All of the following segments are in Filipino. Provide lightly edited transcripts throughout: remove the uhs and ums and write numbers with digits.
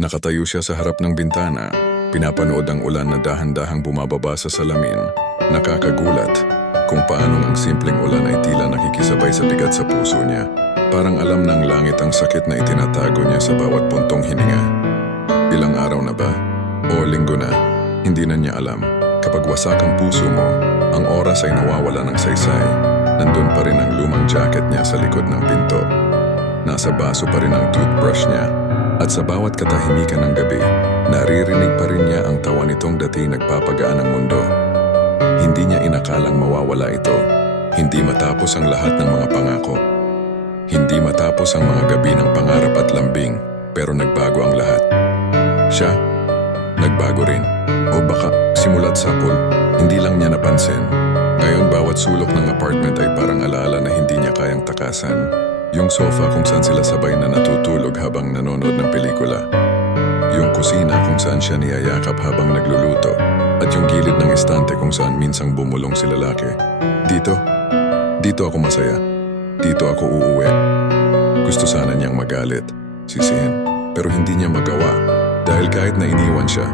Nakatayo siya sa harap ng bintana, pinapanood ang ulan na dahan-dahang bumababa sa salamin. Nakakagulat kung paanong ang simpleng ulan ay tila nakikisabay sa bigat sa puso niya. Parang alam ng langit ang sakit na itinatago niya sa bawat puntong hininga. Ilang araw na ba? O linggo na? Hindi na niya alam. Kapag wasak ang puso mo, ang oras ay nawawala ng saysay. Nandun pa rin ang lumang jacket niya sa likod ng pinto. Nasa baso pa rin ang toothbrush niya. At sa bawat katahimikan ng gabi, naririnig pa rin niya ang tawa nitong dati nagpapagaan ng mundo. Hindi niya inakalang mawawala ito. Hindi matapos ang lahat ng mga pangako. Hindi matapos ang mga gabi ng pangarap at lambing, pero nagbago ang lahat. Siya, nagbago rin. O baka, simulat sapul, hindi lang niya napansin. Ngayon bawat sulok ng apartment ay parang alaala na hindi niya kayang takasan. Yung sofa kung saan sila sabay na natutulog habang nanonood ng pelikula. Yung kusina kung saan siya niyayakap habang nagluluto. At yung gilid ng estante kung saan minsang bumulong si lalaki. Dito ako masaya. Dito ako uuwi. Gusto sana niyang magalit, sisihin, pero hindi niya magawa. Dahil kahit na iniwan siya,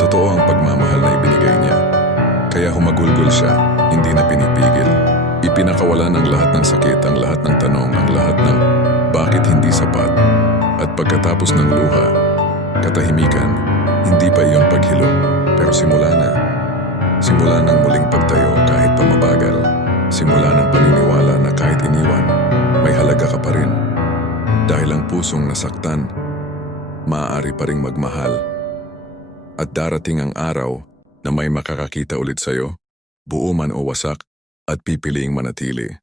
totoo ang pagmamahal na ibinigay niya. Kaya humagulgol siya, hindi na pinipigil. Ipinakawala ng lahat ng sakit, ang lahat ng tanong, ang lahat ng bakit hindi sapat. At pagkatapos ng luha, katahimikan, hindi pa iyon paghilom, pero simula na. Simula ng muling pagtayo kahit pa mabagal. Simula ng paniniwala na kahit iniwan, may halaga ka pa rin. Dahil ang pusong nasaktan, maaari pa ring magmahal. At darating ang araw na may makakakita ulit sa'yo, buo man o wasak, at pipiliing manatili.